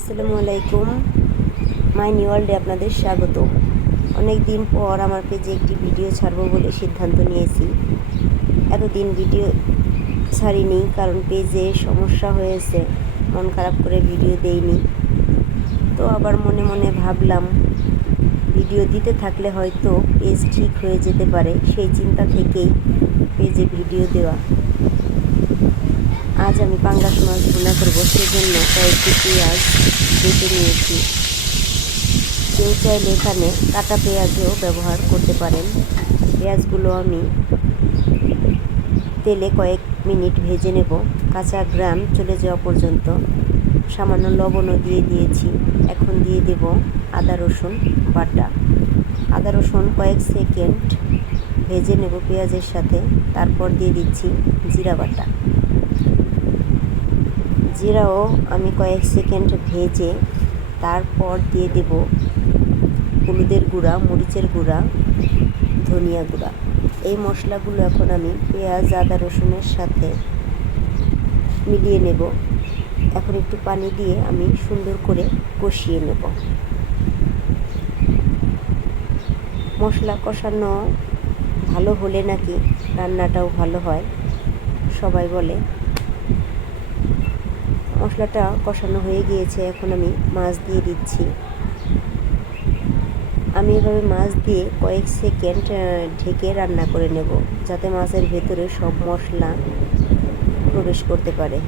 আসসালামু আলাইকুম। My new ওয়ার্ল্ডে আপনাদের স্বাগত। অনেক দিন পর আমার পেজে একটি ভিডিও ছাড়বো বলে সিদ্ধান্ত নিয়েছি। এতদিন ভিডিও ছাড়িনি কারণ পেজে সমস্যা হয়েছে, মন খারাপ করে ভিডিও দেইনি। তো আবার মনে মনে ভাবলাম ভিডিও দিতে থাকলে হয়তো পেজ ঠিক হয়ে যেতে পারে, সেই চিন্তা থেকেই পেজে ভিডিও দেওয়া। আজ আমি পাঙ্গাস মাছ ভুনা করবো, সেজন্য কয়েকটি পেঁয়াজ কেটে নিয়েছি। কেউ চাইলে এখানে কাটা পেঁয়াজও ব্যবহার করতে পারেন। পেঁয়াজগুলো আমি তেলে কয়েক মিনিট ভেজে নেব, কাঁচা ঘ্রাণ চলে যাওয়া পর্যন্ত। সামান্য লবণও দিয়ে দিয়েছি। এখন দিয়ে দেব আদা রসুন বাটা। আদা রসুন কয়েক সেকেন্ড ভেজে নেব পেঁয়াজের সাথে। তারপর দিয়ে দিচ্ছি জিরা বাটা। জিরাও আমি কয়েক সেকেন্ড ভেজে তারপর দিয়ে দেব হলুদের গুঁড়া, মরিচের গুঁড়া, ধনিয়া গুঁড়া। এই মশলাগুলো এখন আমি পেঁয়াজ আদা রসুনের সাথে মিলিয়ে নেব। এখন একটু পানি দিয়ে আমি সুন্দর করে কষিয়ে নেব। মশলা কষানো ভালো হলে নাকি রান্নাটাও ভালো হয়, সবাই বলে। মশলাটা কষানো হয়ে গিয়েছে, এখন আমি মাছ দিয়ে দিচ্ছি। আমি এভাবে মাছ দিয়ে কয়েক সেকেন্ড ঢেকে রান্না করে নেব, যাতে মাছের ভেতরে সব মশলা প্রবেশ করতে পারে।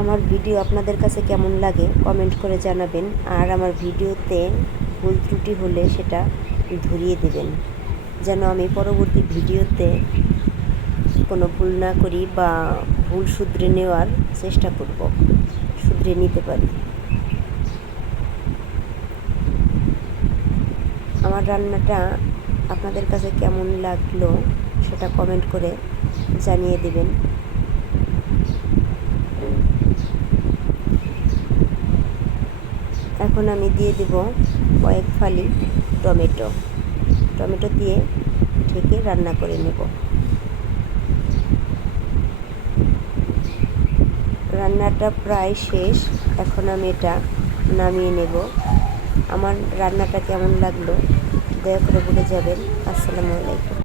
আমার ভিডিও আপনাদের কাছে কেমন লাগে কমেন্ট করে জানাবেন, আর আমার ভিডিওতে ভুল ত্রুটি হলে সেটা ধরিয়ে দেবেন, যেন আমি পরবর্তী ভিডিওতে কোনো ভুল না করি বা ভুল শুধরে নেওয়ার চেষ্টা করব, শুধরে নিতে পারি। আমার রান্নাটা আপনাদের কাছে কেমন লাগলো সেটা কমেন্ট করে জানিয়ে দেবেন। এখন আমি দিয়ে দেব কয়েক ফালি টমেটো দিয়ে ঢেকে রান্না করে নেব। রান্নাটা প্রায় শেষ, এখন আমি এটা নামিয়ে নেব। আমার রান্নাটা কেমন লাগলো দয়া করে বলে যাবেন। আসসালামু আলাইকুম।